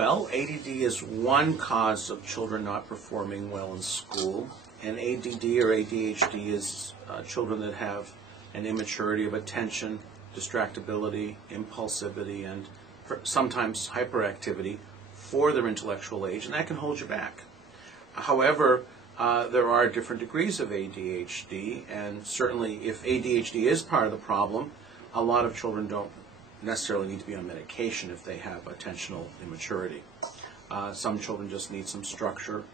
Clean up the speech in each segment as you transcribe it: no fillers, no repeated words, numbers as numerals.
Well, ADD is one cause of children not performing well in school, and ADD or ADHD is children that have an immaturity of attention, distractibility, impulsivity, and sometimes hyperactivity for their intellectual age, and that can hold you back. However, there are different degrees of ADHD, and certainly if ADHD is part of the problem, a lot of children don't necessarily need to be on medication if they have attentional immaturity. Some children just need some structure,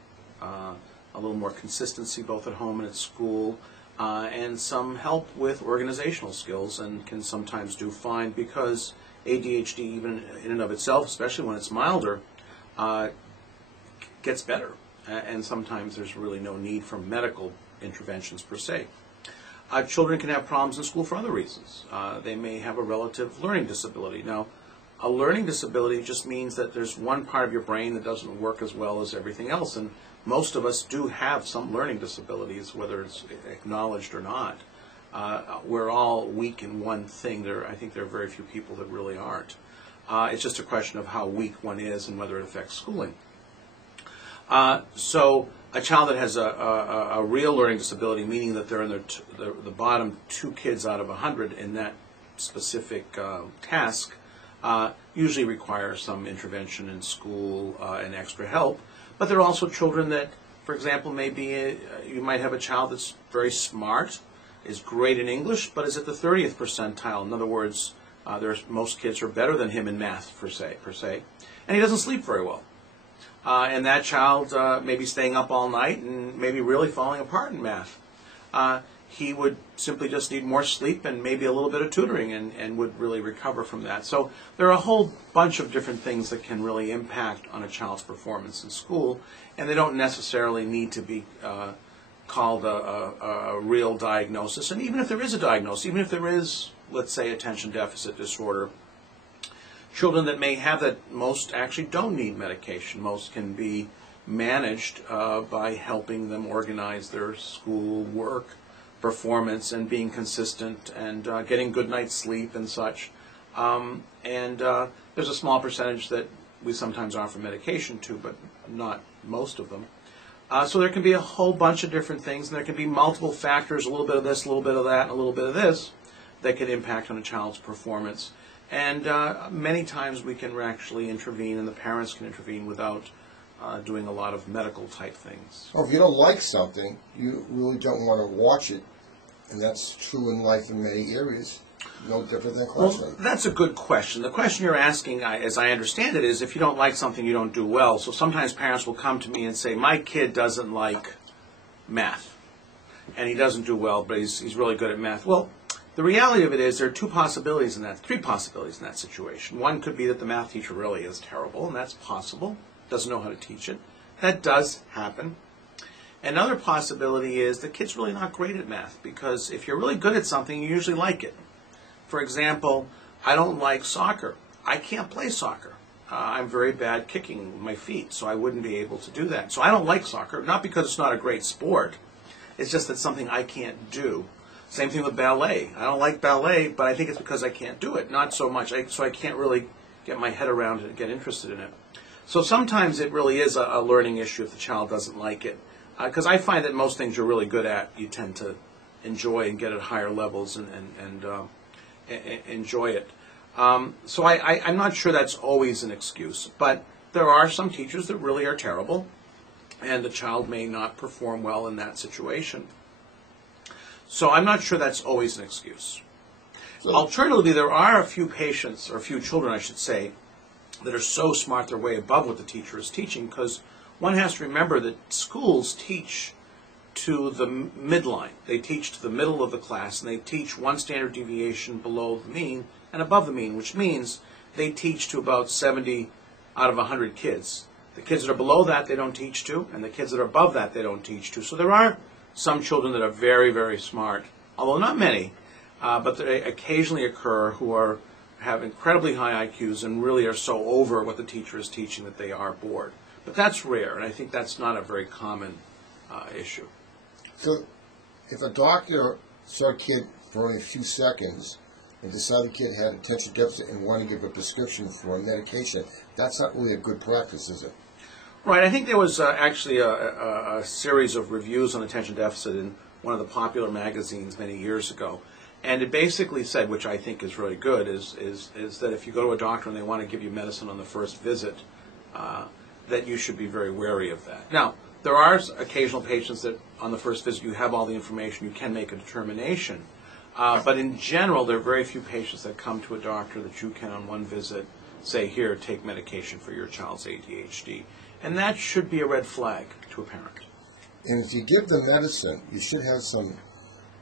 a little more consistency both at home and at school, and some help with organizational skills, and can sometimes do fine because ADHD, even in and of itself, especially when it's milder, gets better. And sometimes there's really no need for medical interventions per se. Children can have problems in school for other reasons. They may have a relative learning disability. Now, a learning disability just means that there's one part of your brain that doesn't work as well as everything else, and most of us do have some learning disabilities, whether it's acknowledged or not. We're all weak in one thing. I think there are very few people that really aren't. It's just a question of how weak one is and whether it affects schooling. So a child that has a real learning disability, meaning that they're in the bottom 2 kids out of 100 in that specific task, usually require some intervention in school and extra help. But there are also children that, for example, maybe you might have a child that's very smart, is great in English, but is at the 30th percentile. In other words, most kids are better than him in math, per se, and he doesn't sleep very well. And that child may be staying up all night and maybe really falling apart in math. He would simply just need more sleep and maybe a little bit of tutoring and would really recover from that. So there are a whole bunch of different things that can really impact on a child's performance in school, and they don't necessarily need to be called a real diagnosis. And even if there is a diagnosis, even if there is, let's say, attention deficit disorder, children that may have that, most actually don't need medication. Most can be managed by helping them organize their school work performance and being consistent and getting good night's sleep and such. There's a small percentage that we sometimes offer medication to, but not most of them. So there can be a whole bunch of different things, and there can be multiple factors, a little bit of this, a little bit of that, and a little bit of this, that can impact on a child's performance. And many times we can actually intervene, and the parents can intervene without doing a lot of medical type things. Well, if you don't like something, you really don't want to watch it, and that's true in life in many areas. No different than classroom. Well, that's a good question. The question you're asking, as I understand it, is if you don't like something, you don't do well. So sometimes parents will come to me and say, my kid doesn't like math, and he doesn't do well, but he's really good at math. Well, the reality of it is there are 3 possibilities in that situation. One could be that the math teacher really is terrible, and that's possible, doesn't know how to teach it. That does happen. Another possibility is the kid's really not great at math, because if you're really good at something, you usually like it. For example, I don't like soccer. I can't play soccer. I'm very bad kicking my feet, so I wouldn't be able to do that. So I don't like soccer, not because it's not a great sport. It's just that it's something I can't do. Same thing with ballet. I don't like ballet, but I think it's because I can't do it. Not so much, so I can't really get my head around it and get interested in it. So sometimes it really is a learning issue if the child doesn't like it. Because I find that most things you're really good at, you tend to enjoy and get at higher levels and enjoy it. So I'm not sure that's always an excuse, but there are some teachers that really are terrible, and the child may not perform well in that situation. So I'm not sure that's always an excuse. Alternatively, there are a few patients, or a few children, I should say, that are so smart they're way above what the teacher is teaching, because one has to remember that schools teach to the midline. They teach to the middle of the class, and they teach 1 standard deviation below the mean and above the mean, which means they teach to about 70 out of 100 kids. The kids that are below that, they don't teach to, and the kids that are above that, they don't teach to. So there are some children that are very, very smart, although not many, but they occasionally occur who have incredibly high IQs and really are so over what the teacher is teaching that they are bored. But that's rare, and I think that's not a very common issue. So if a doctor saw a kid for only a few seconds and decide the kid had attention deficit and want to give a prescription for a medication, that's not really a good practice, is it? Right. I think there was actually a series of reviews on attention deficit in one of the popular magazines many years ago. And it basically said, which I think is really good, is that if you go to a doctor and they want to give you medicine on the first visit, that you should be very wary of that. Now, there are occasional patients that on the first visit you have all the information, you can make a determination. But in general, there are very few patients that come to a doctor that you can on one visit say, here, take medication for your child's ADHD. And that should be a red flag to a parent. And if you give the medicine, you should have some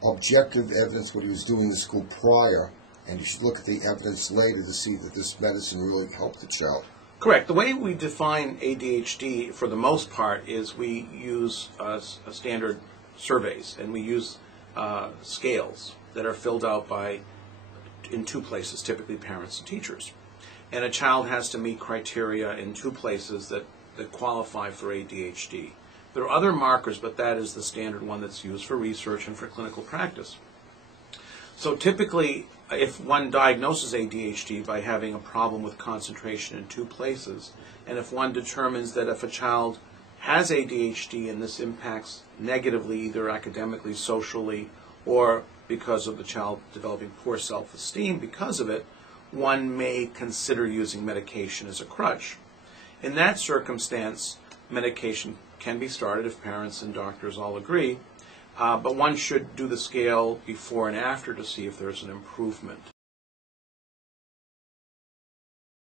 objective evidence what he was doing in the school prior, and you should look at the evidence later to see that this medicine really helped the child. Correct. The way we define ADHD, for the most part, is we use standard surveys, and we use scales that are filled out in two places, typically parents and teachers. And a child has to meet criteria in two places that qualify for ADHD. There are other markers, but that is the standard one that's used for research and for clinical practice. So typically, if one diagnoses ADHD by having a problem with concentration in two places, and if one determines that if a child has ADHD and this impacts negatively either academically, socially, or because of the child developing poor self-esteem because of it, one may consider using medication as a crutch. In that circumstance, medication can be started if parents and doctors all agree, but one should do the scale before and after to see if there's an improvement.